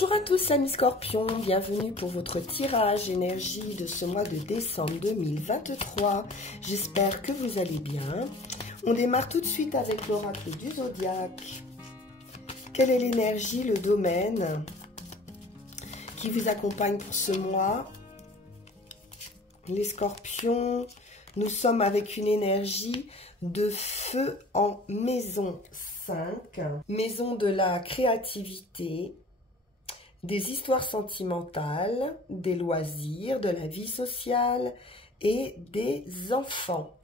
Bonjour à tous amis scorpions, bienvenue pour votre tirage énergie de ce mois de décembre 2023. J'espère que vous allez bien. On démarre tout de suite avec l'oracle du zodiaque. Quelle est l'énergie, le domaine qui vous accompagne pour ce mois? Les scorpions, nous sommes avec une énergie de feu en maison 5, maison de la créativité, des histoires sentimentales, des loisirs, de la vie sociale et des enfants.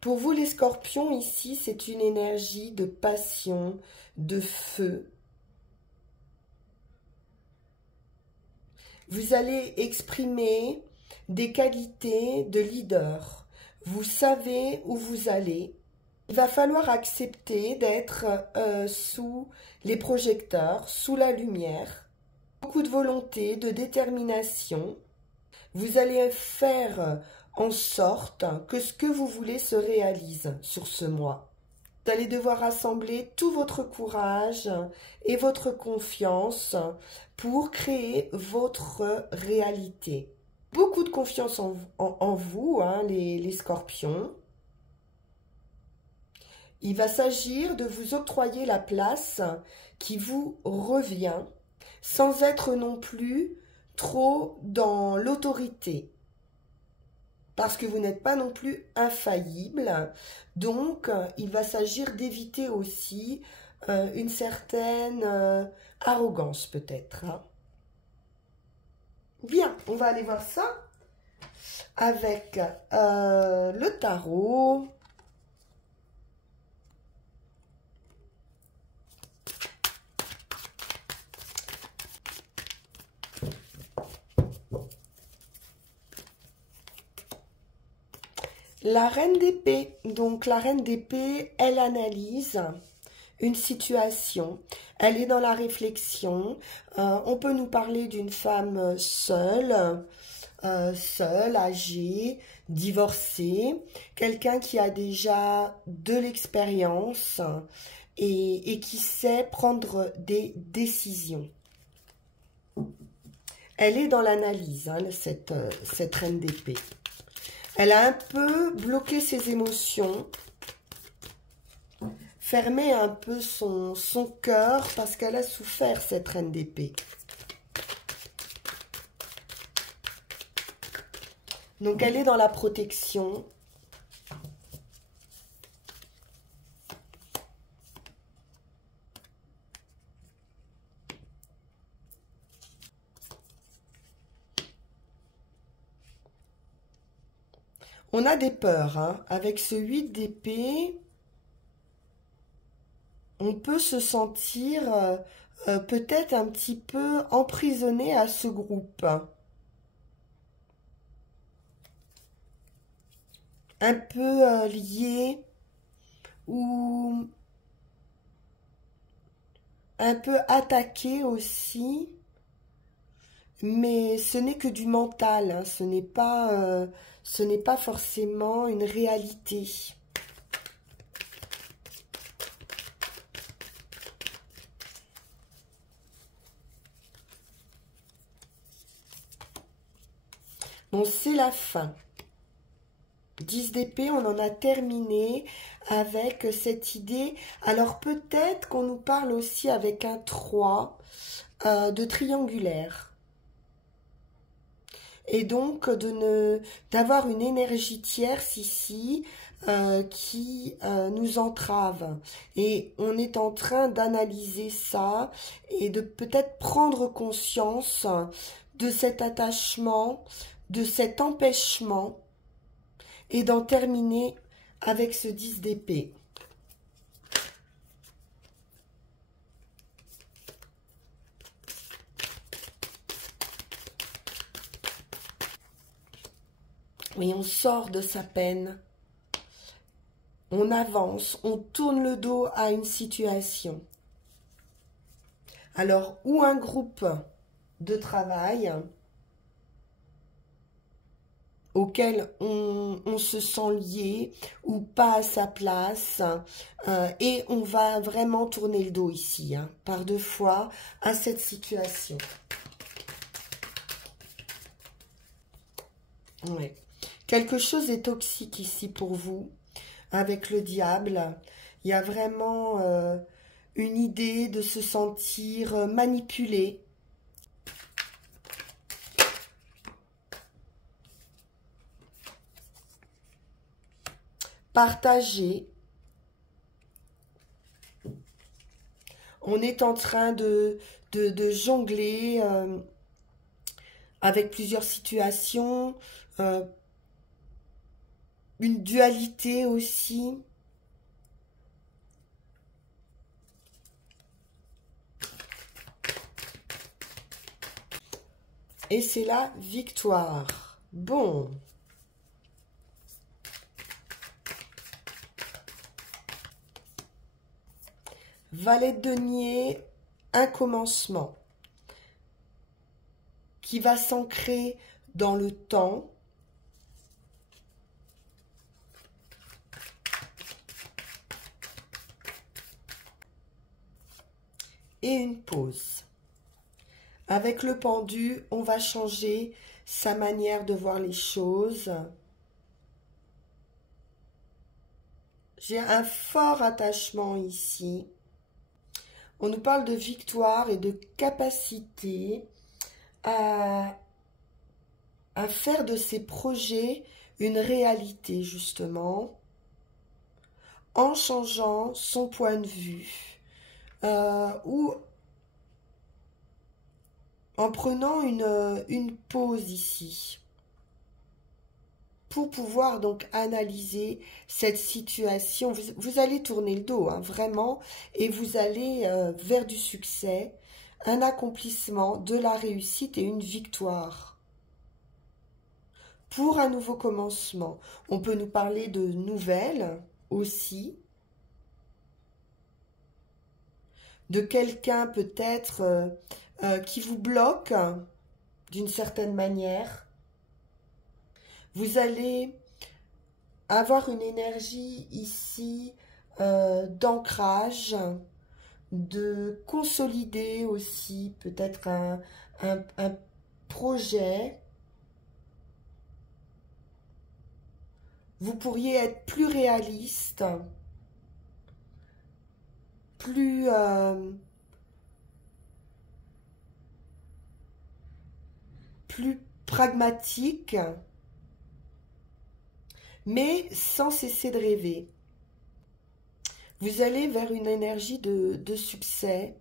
Pour vous les scorpions, ici, c'est une énergie de passion, de feu. Vous allez exprimer des qualités de leader. Vous savez où vous allez. Il va falloir accepter d'être sous les projecteurs, sous la lumière. Beaucoup de volonté, de détermination. Vous allez faire en sorte que ce que vous voulez se réalise sur ce mois. Vous allez devoir rassembler tout votre courage et votre confiance pour créer votre réalité. Beaucoup de confiance en vous, hein, les scorpions. Il va s'agir de vous octroyer la place qui vous revient, sans être non plus trop dans l'autorité. Parce que vous n'êtes pas non plus infaillible. Donc, il va s'agir d'éviter aussi une certaine arrogance peut-être. Hein. Bien, on va aller voir ça avec le tarot. La reine d'épée, donc la reine d'épée, elle analyse une situation, elle est dans la réflexion, on peut nous parler d'une femme seule, âgée, divorcée, quelqu'un qui a déjà de l'expérience et qui sait prendre des décisions. Elle est dans l'analyse, hein, cette reine d'épée. Elle a un peu bloqué ses émotions, fermé un peu son cœur parce qu'elle a souffert, cette reine d'épée. Donc elle est dans la protection. On a des peurs, hein. Avec ce 8 d'épée, on peut se sentir peut-être un petit peu emprisonné à ce groupe. Un peu lié ou un peu attaqué aussi. Mais ce n'est que du mental, hein. Ce n'est pas forcément une réalité. Bon, c'est la fin. 10 d'épée, on en a terminé avec cette idée. Alors peut-être qu'on nous parle aussi avec un 3 de triangulaire. Et donc d'avoir une énergie tierce ici qui nous entrave. Et on est en train d'analyser ça et de peut-être prendre conscience de cet attachement, de cet empêchement et d'en terminer avec ce 10 d'épée. Et on sort de sa peine, on avance, on tourne le dos à une situation. Alors, ou un groupe de travail, auquel on se sent lié ou pas à sa place, et on va vraiment tourner le dos ici, hein, par 2 fois à cette situation. Ouais. Quelque chose est toxique ici pour vous, avec le diable. Il y a vraiment une idée de se sentir manipulé. Partagé. On est en train de jongler avec plusieurs situations, une dualité aussi. Et c'est la victoire. Bon. Valet de denier, un commencement qui va s'ancrer dans le temps. Et une pause. Avec le pendu, on va changer sa manière de voir les choses. J'ai un fort attachement ici. On nous parle de victoire et de capacité à faire de ses projets une réalité, justement, en changeant son point de vue ou en prenant une pause ici pour pouvoir donc analyser cette situation. Vous allez tourner le dos, hein, vraiment, et vous allez vers du succès, un accomplissement, de la réussite et une victoire. Pour un nouveau commencement, on peut nous parler de nouvelles aussi, de quelqu'un peut-être qui vous bloque d'une certaine manière. Vous allez avoir une énergie ici d'ancrage, de consolider aussi peut-être un projet. Vous pourriez être plus réaliste, plus pragmatique, mais sans cesser de rêver. Vous allez vers une énergie de succès.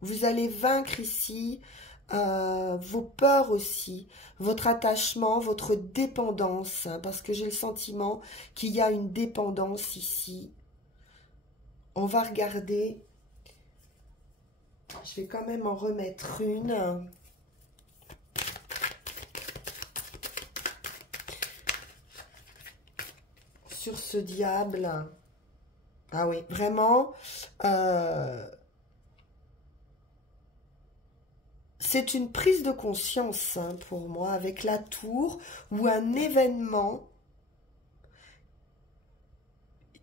Vous allez vaincre ici vos peurs aussi, votre attachement, votre dépendance, hein, parce que j'ai le sentiment qu'il y a une dépendance ici. On va regarder. Je vais quand même en remettre une. Sur ce diable. Ah oui, vraiment. C'est une prise de conscience, hein, pour moi, avec la tour ou un événement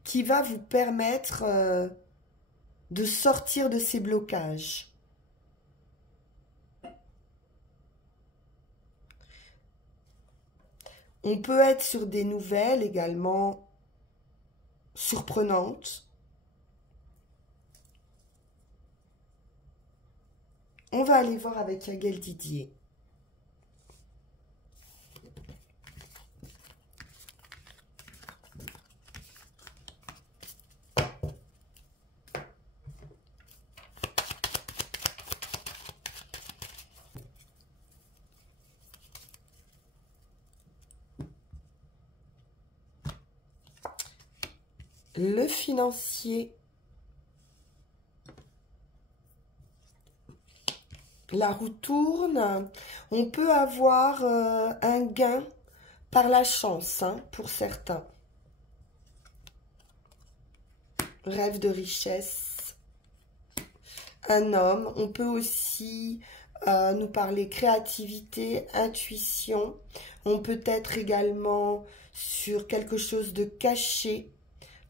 qui va vous permettre de sortir de ces blocages. On peut être sur des nouvelles également surprenantes. On va aller voir avec Yaguel Didier. Le financier. La roue tourne. On peut avoir un gain par la chance, hein, pour certains. Rêve de richesse. Un homme. On peut aussi nous parler créativité, intuition. On peut être également sur quelque chose de caché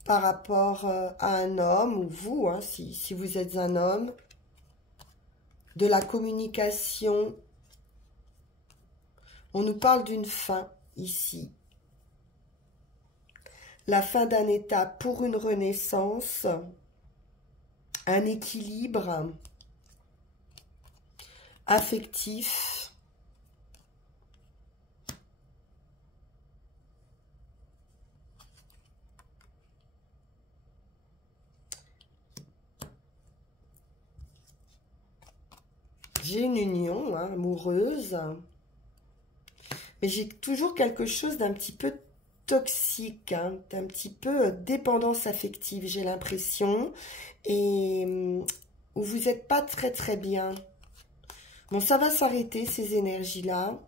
par rapport à un homme, ou vous, hein, si vous êtes un homme. De la communication. On nous parle d'une fin ici. La fin d'un état pour une renaissance, un équilibre affectif. J'ai une union amoureuse, mais j'ai toujours quelque chose d'un petit peu toxique, d'un petit peu dépendance affective, j'ai l'impression, et où vous n'êtes pas très très bien. Bon, ça va s'arrêter, ces énergies-là.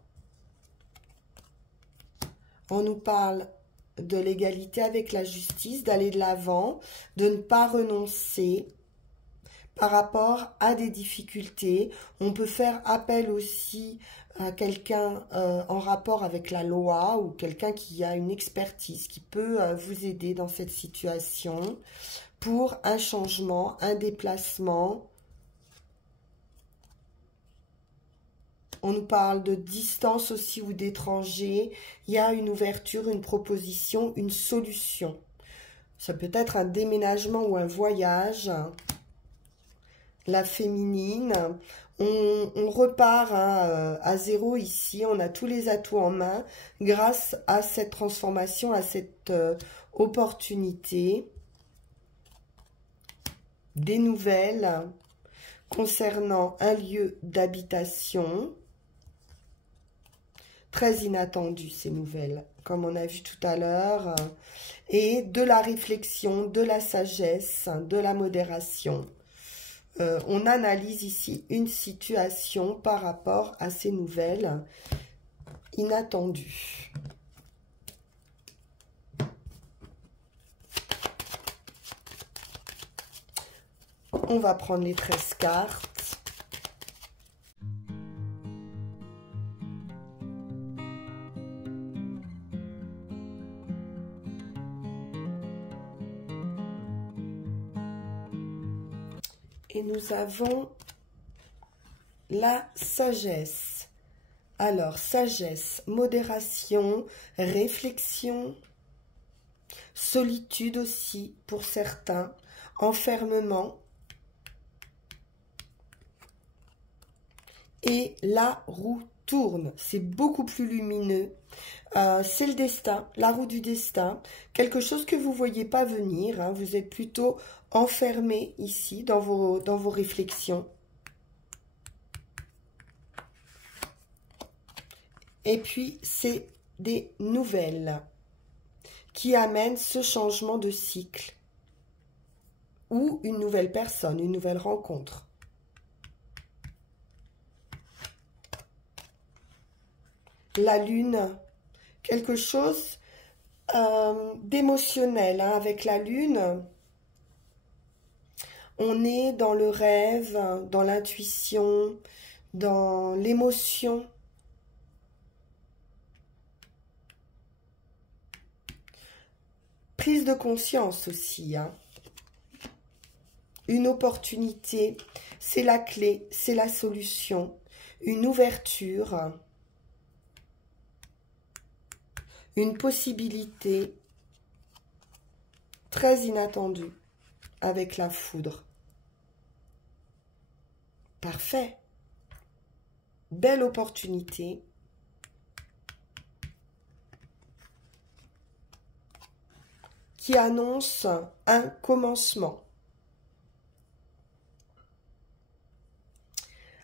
On nous parle de l'égalité avec la justice, d'aller de l'avant, de ne pas renoncer par rapport à des difficultés. On peut faire appel aussi à quelqu'un en rapport avec la loi ou quelqu'un qui a une expertise qui peut vous aider dans cette situation pour un changement, un déplacement. On nous parle de distance aussi ou d'étranger. Il y a une ouverture, une proposition, une solution. Ça peut être un déménagement ou un voyage. La féminine. On repart à zéro ici. On a tous les atouts en main grâce à cette transformation, à cette opportunité. Des nouvelles concernant un lieu d'habitation. Très inattendu ces nouvelles, comme on a vu tout à l'heure, et de la réflexion, de la sagesse, de la modération. On analyse ici une situation par rapport à ces nouvelles inattendues. On va prendre les 13 cartes. Et nous avons la sagesse. Alors, sagesse, modération, réflexion, solitude aussi pour certains, enfermement. Et la roue tourne, c'est beaucoup plus lumineux. C'est le destin, la roue du destin, quelque chose que vous ne voyez pas venir, hein. Vous êtes plutôt enfermé ici dans vos réflexions. Et puis, c'est des nouvelles qui amènent ce changement de cycle ou une nouvelle personne, une nouvelle rencontre. La lune, quelque chose d'émotionnel, hein. Avec la lune, on est dans le rêve, dans l'intuition, dans l'émotion. Prise de conscience aussi, hein. Une opportunité, c'est la clé, c'est la solution. Une ouverture. Une possibilité très inattendue avec la foudre. Parfait. Belle opportunité. Qui annonce un commencement.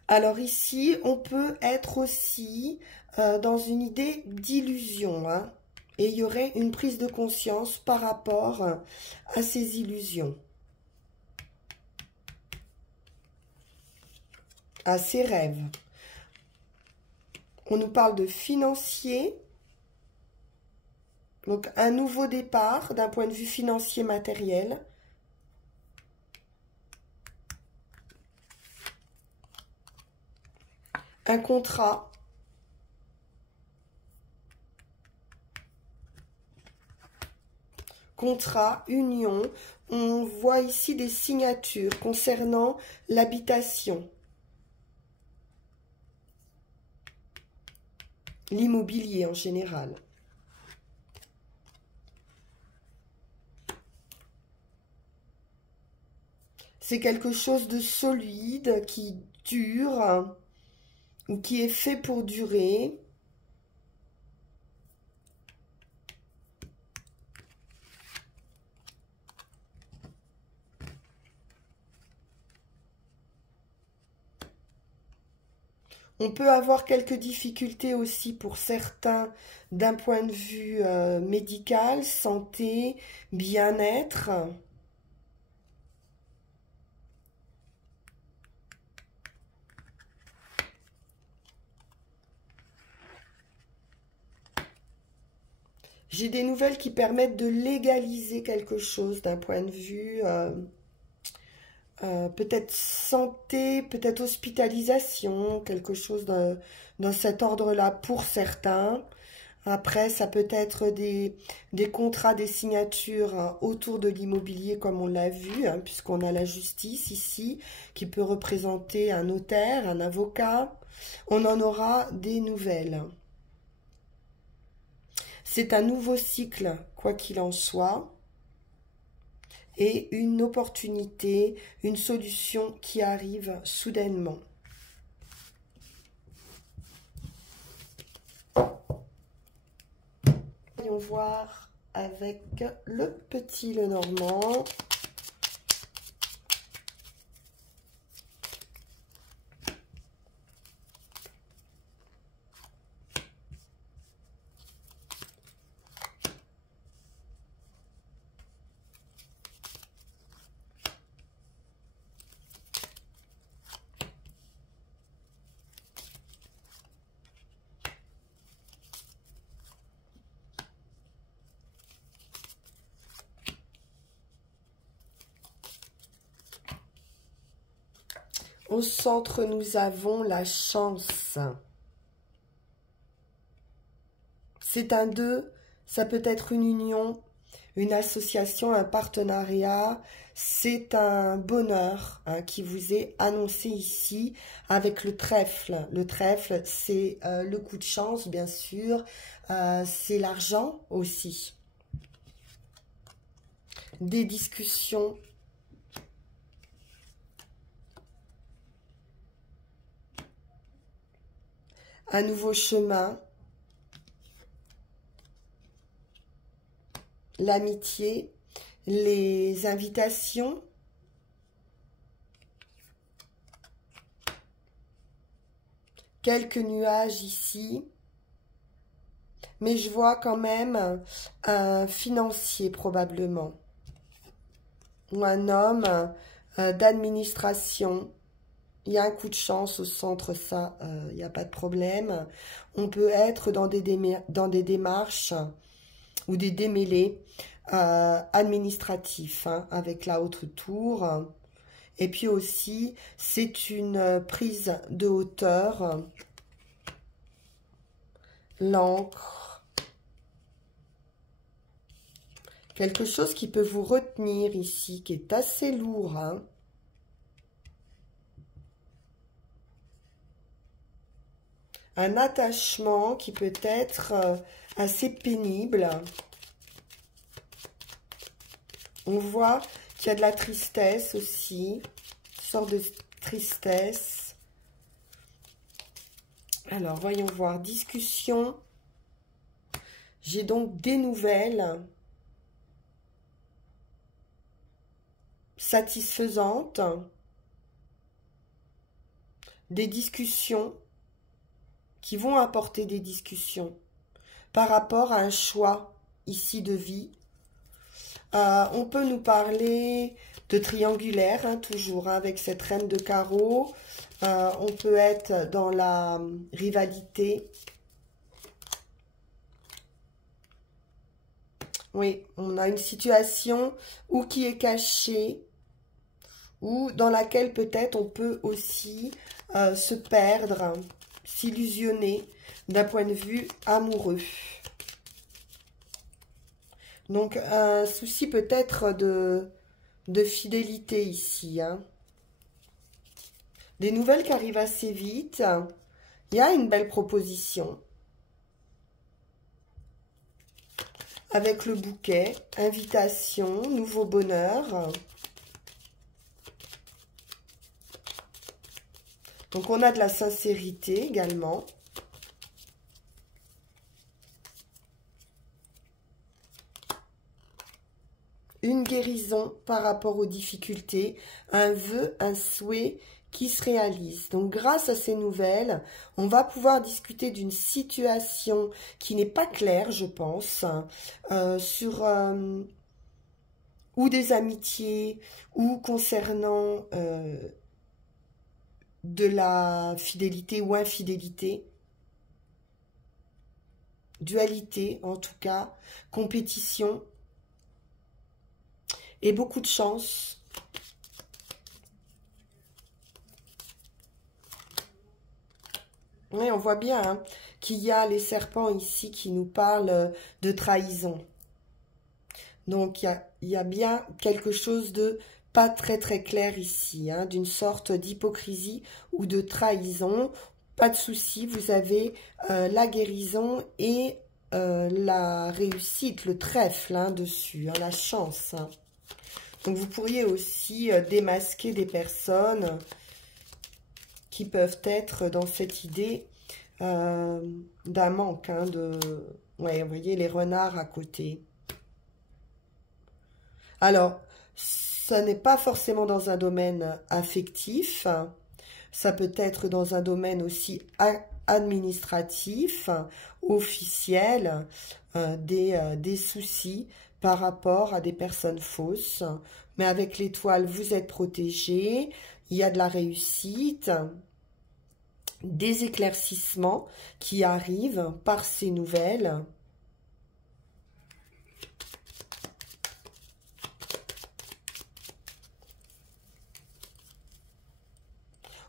Alors ici, on peut être aussi dans une idée d'illusion, hein, et il y aurait une prise de conscience par rapport à ces illusions, à ces rêves. On nous parle de financier, donc un nouveau départ d'un point de vue financier matériel. un contrat. Contrat, union. On voit ici des signatures concernant l'habitation. L'immobilier en général. C'est quelque chose de solide, qui dure, ou qui est fait pour durer. On peut avoir quelques difficultés aussi pour certains d'un point de vue médical, santé, bien-être. J'ai des nouvelles qui permettent de légaliser quelque chose d'un point de vue peut-être santé, peut-être hospitalisation, quelque chose dans cet ordre-là pour certains. Après, ça peut être des contrats, des signatures hein, autour de l'immobilier comme on l'a vu, hein, puisqu'on a la justice ici, qui peut représenter un notaire, un avocat. On en aura des nouvelles. C'est un nouveau cycle, quoi qu'il en soit. Et une opportunité, une solution qui arrive soudainement. Voyons voir avec le petit Lenormand. Au centre, nous avons la chance. C'est un 2, ça peut être une union, une association, un partenariat. C'est un bonheur hein, qui vous est annoncé ici avec le trèfle. Le trèfle, c'est le coup de chance, bien sûr. C'est l'argent aussi. Des discussions. Un nouveau chemin, l'amitié, les invitations, quelques nuages ici, mais je vois quand même un financier probablement, ou un homme d'administration. Il y a un coup de chance au centre, ça, il n'y a pas de problème. On peut être dans des démarches ou des démêlés administratifs hein, avec la haute tour. Et puis aussi, c'est une prise de hauteur. L'encre. Quelque chose qui peut vous retenir ici, qui est assez lourd, hein. Un attachement qui peut être assez pénible. On voit qu'il y a de la tristesse aussi, une sorte de tristesse. Alors, voyons voir. Discussion. J'ai donc des nouvelles satisfaisantes, des discussions qui vont apporter des discussions par rapport à un choix ici de vie. On peut nous parler de triangulaire, hein, toujours, hein, avec cette reine de carreau. On peut être dans la rivalité. Oui, on a une situation ou qui est cachée, ou dans laquelle peut-être on peut aussi se perdre s'illusionner d'un point de vue amoureux. Donc, un souci peut-être de fidélité ici. Hein. Des nouvelles qui arrivent assez vite. Il y a une belle proposition. Avec le bouquet, invitation, nouveau bonheur. Donc, on a de la sincérité également. Une guérison par rapport aux difficultés, un vœu, un souhait qui se réalise. Donc, grâce à ces nouvelles, on va pouvoir discuter d'une situation qui n'est pas claire, je pense, sur ou des amitiés, ou concernant de la fidélité ou infidélité. Dualité, en tout cas, compétition. Et beaucoup de chance. Oui, on voit bien hein, qu'il y a les serpents ici qui nous parlent de trahison. Donc, il y a bien quelque chose de pas très très clair ici, hein, d'une sorte d'hypocrisie ou de trahison. Pas de souci, vous avez la guérison et la réussite, le trèfle hein, dessus, hein, la chance. Hein. Donc, vous pourriez aussi démasquer des personnes qui peuvent être dans cette idée d'un manque. Hein, ouais, vous voyez les renards à côté. Alors, ça n'est pas forcément dans un domaine affectif. Ça peut être dans un domaine aussi administratif, officiel, des soucis par rapport à des personnes fausses. Mais avec l'étoile, vous êtes protégé. Il y a de la réussite, des éclaircissements qui arrivent par ces nouvelles.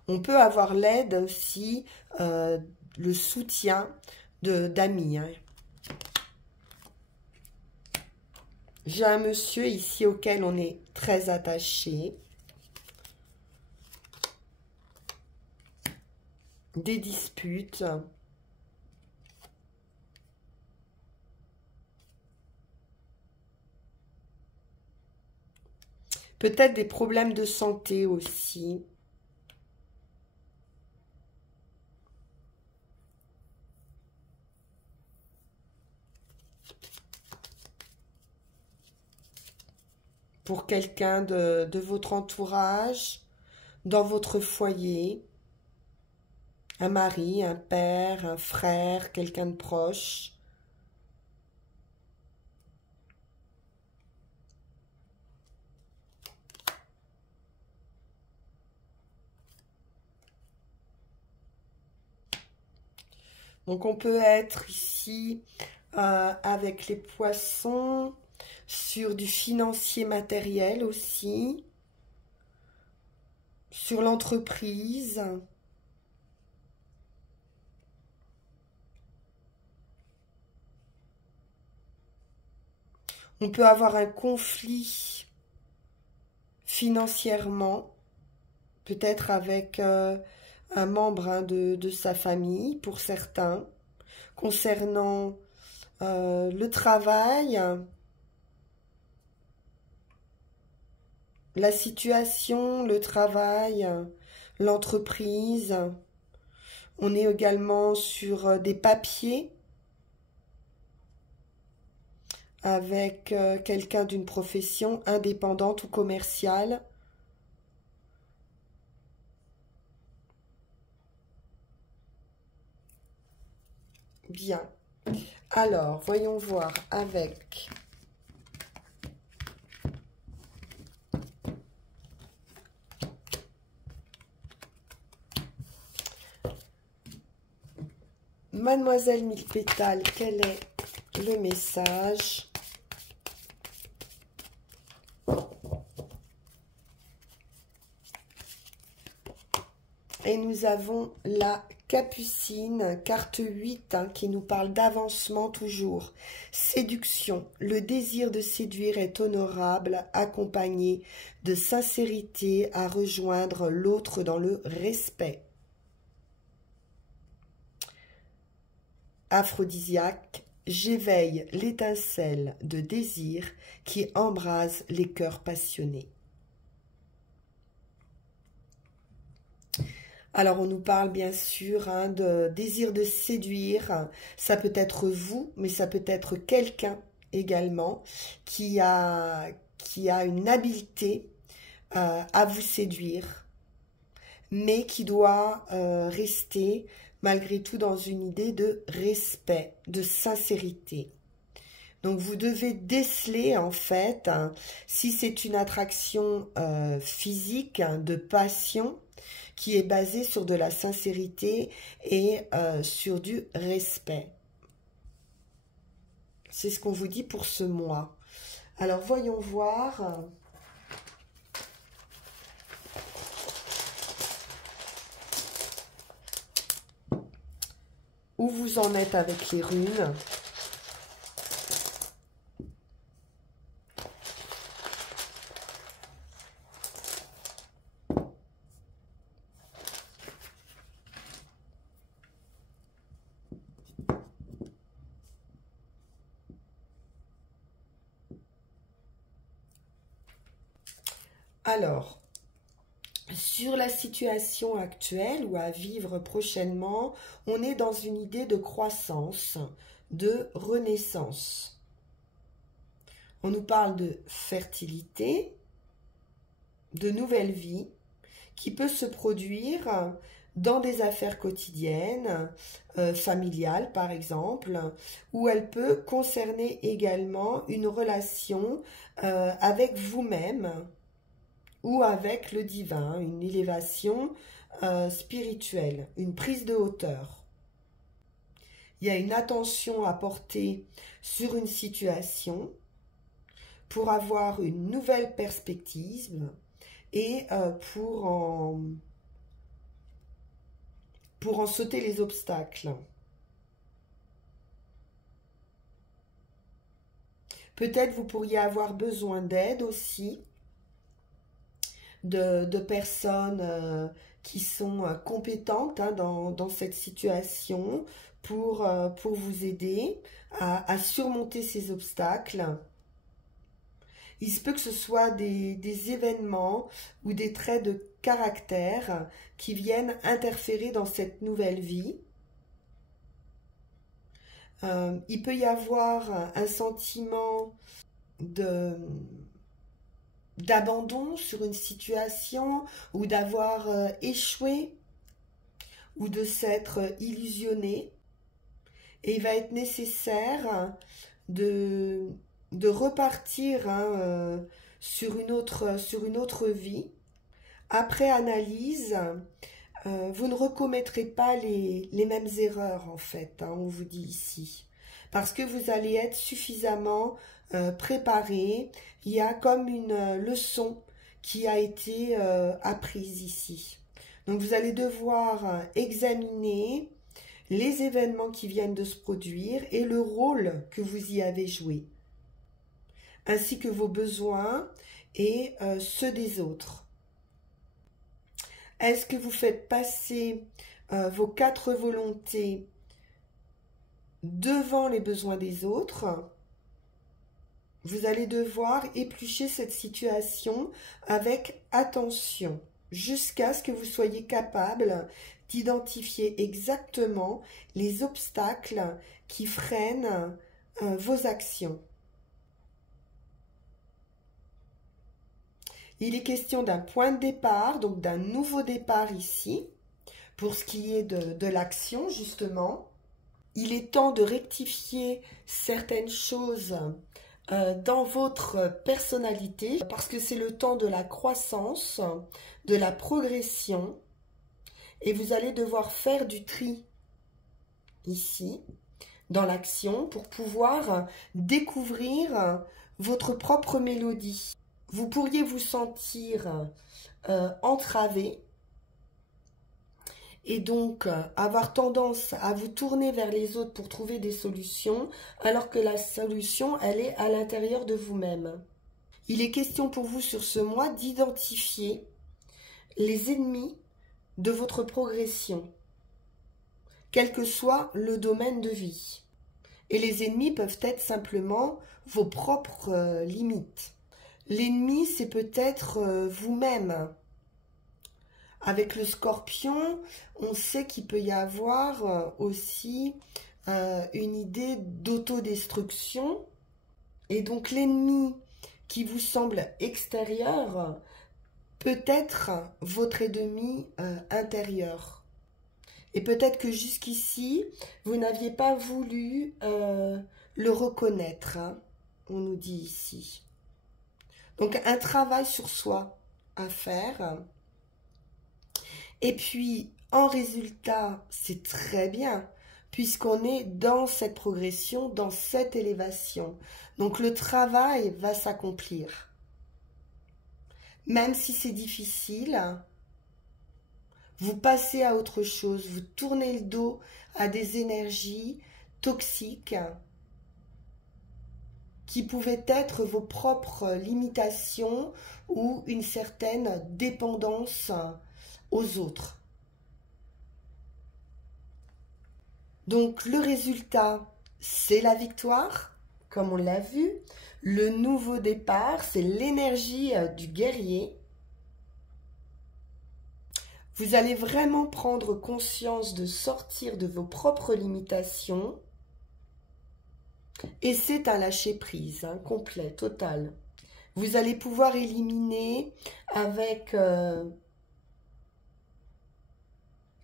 On peut avoir l'aide aussi, le soutien d'amis. Hein. J'ai un monsieur ici auquel on est très attaché. Des disputes. Peut-être des problèmes de santé aussi. Pour quelqu'un de votre entourage, dans votre foyer, un mari, un père, un frère, quelqu'un de proche. Donc on peut être ici avec les poissons, sur du financier matériel aussi, sur l'entreprise. On peut avoir un conflit financièrement, peut-être avec un membre hein, de sa famille, pour certains, concernant le travail, la situation, le travail, l'entreprise. On est également sur des papiers avec quelqu'un d'une profession indépendante ou commerciale. Bien. Alors, voyons voir avec Mademoiselle Mille Pétales, quel est le message? Et nous avons la Capucine, carte 8, hein, qui nous parle d'avancement toujours. Séduction. Le désir de séduire est honorable, accompagné de sincérité à rejoindre l'autre dans le respect. Aphrodisiaque. J'éveille l'étincelle de désir qui embrase les cœurs passionnés. Alors, on nous parle bien sûr hein, de désir de séduire. Ça peut être vous, mais ça peut être quelqu'un également qui a une habileté à vous séduire, mais qui doit rester malgré tout dans une idée de respect, de sincérité. Donc, vous devez déceler, en fait, hein, si c'est une attraction physique, hein, de passion, qui est basée sur de la sincérité et sur du respect. C'est ce qu'on vous dit pour ce mois. Alors, voyons voir. Où vous en êtes avec les runes. Alors, sur la situation actuelle ou à vivre prochainement, on est dans une idée de croissance, de renaissance. On nous parle de fertilité, de nouvelle vie qui peut se produire dans des affaires quotidiennes, familiales par exemple, ou elle peut concerner également une relation avec vous-même, ou avec le divin, une élévation spirituelle, une prise de hauteur. Il y a une attention à porter sur une situation pour avoir une nouvelle perspective et pour en sauter les obstacles. Peut-être vous pourriez avoir besoin d'aide aussi, de personnes qui sont compétentes hein, dans cette situation pour vous aider à surmonter ces obstacles. Il se peut que ce soit des événements ou des traits de caractère qui viennent interférer dans cette nouvelle vie. Il peut y avoir un sentiment d'abandon sur une situation ou d'avoir échoué ou de s'être illusionné. Et il va être nécessaire de repartir hein, sur une autre vie. Après analyse, vous ne recommettrez pas les mêmes erreurs en fait, hein, on vous dit ici. Parce que vous allez être suffisamment préparé. Il y a comme une leçon qui a été apprise ici. Donc vous allez devoir examiner les événements qui viennent de se produire et le rôle que vous y avez joué, ainsi que vos besoins et ceux des autres. Est-ce que vous faites passer vos 4 volontés devant les besoins des autres? Vous allez devoir éplucher cette situation avec attention jusqu'à ce que vous soyez capable d'identifier exactement les obstacles qui freinent vos actions. Il est question d'un point de départ, donc d'un nouveau départ ici, pour ce qui est de l'action justement. Il est temps de rectifier certaines choses dans votre personnalité, parce que c'est le temps de la croissance, de la progression, et vous allez devoir faire du tri ici, dans l'action, pour pouvoir découvrir votre propre mélodie. Vous pourriez vous sentir entravé et donc avoir tendance à vous tourner vers les autres pour trouver des solutions, alors que la solution, elle est à l'intérieur de vous-même. Il est question pour vous sur ce mois d'identifier les ennemis de votre progression, quel que soit le domaine de vie. Et les ennemis peuvent être simplement vos propres limites. L'ennemi, c'est peut-être vous-même. Avec le Scorpion, on sait qu'il peut y avoir aussi une idée d'autodestruction. Et donc l'ennemi qui vous semble extérieur peut être votre ennemi intérieur. Et peut-être que jusqu'ici, vous n'aviez pas voulu le reconnaître, hein, on nous dit ici. Donc un travail sur soi à faire. Et puis, en résultat, c'est très bien, puisqu'on est dans cette progression, dans cette élévation. Donc le travail va s'accomplir. Même si c'est difficile, vous passez à autre chose, vous tournez le dos à des énergies toxiques qui pouvaient être vos propres limitations ou une certaine dépendance aux autres. Donc le résultat, c'est la victoire, comme on l'a vu. Le nouveau départ, c'est l'énergie du guerrier. Vous allez vraiment prendre conscience de sortir de vos propres limitations. Et c'est un lâcher-prise, hein, complet, total. Vous allez pouvoir éliminer avec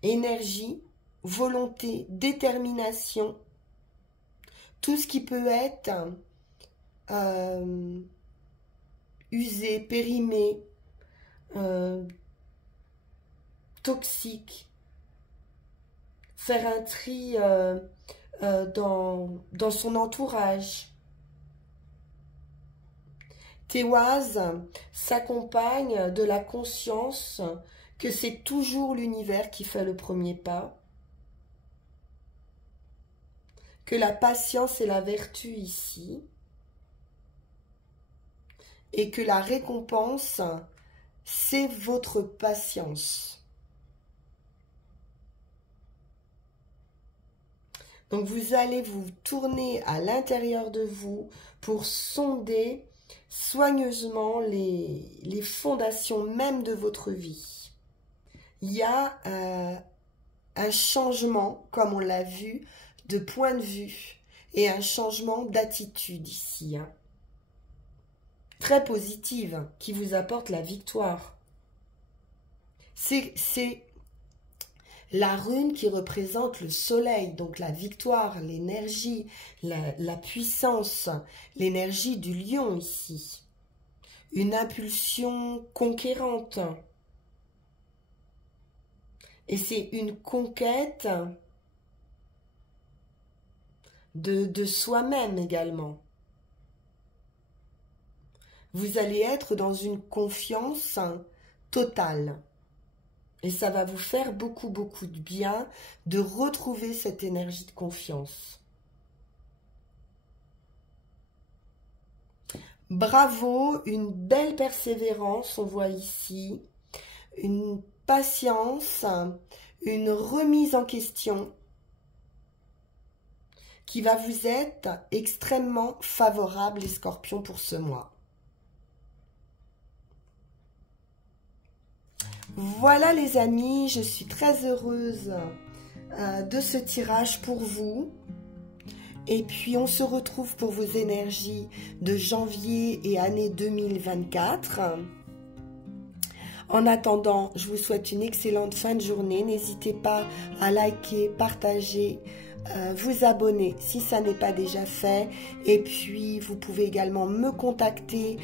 énergie, volonté, détermination, tout ce qui peut être usé, périmé, toxique, faire un tri dans son entourage. Téoise s'accompagne de la conscience que c'est toujours l'univers qui fait le premier pas, que la patience est la vertu ici, et que la récompense, c'est votre patience. Donc vous allez vous tourner à l'intérieur de vous pour sonder soigneusement les fondations même de votre vie. Il y a un changement, comme on l'a vu, de point de vue et un changement d'attitude ici, hein. Très positive, qui vous apporte la victoire. C'est la rune qui représente le soleil, donc la victoire, l'énergie, la puissance, l'énergie du lion ici. Une impulsion conquérante. Et c'est une conquête de soi-même également. Vous allez être dans une confiance totale. Et ça va vous faire beaucoup, beaucoup de bien de retrouver cette énergie de confiance. Bravo, une belle persévérance, on voit ici, une patience, une remise en question qui va vous être extrêmement favorable, les scorpions, pour ce mois. Voilà les amis, je suis très heureuse de ce tirage pour vous. Et puis on se retrouve pour vos énergies de janvier et année 2024. En attendant, je vous souhaite une excellente fin de journée. N'hésitez pas à liker, partager, vous abonner si ça n'est pas déjà fait. Et puis vous pouvez également me contacter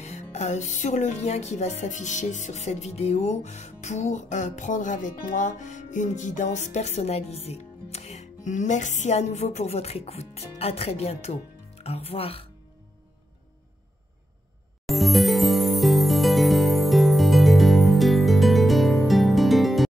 sur le lien qui va s'afficher sur cette vidéo pour prendre avec moi une guidance personnalisée. Merci à nouveau pour votre écoute. À très bientôt. Au revoir.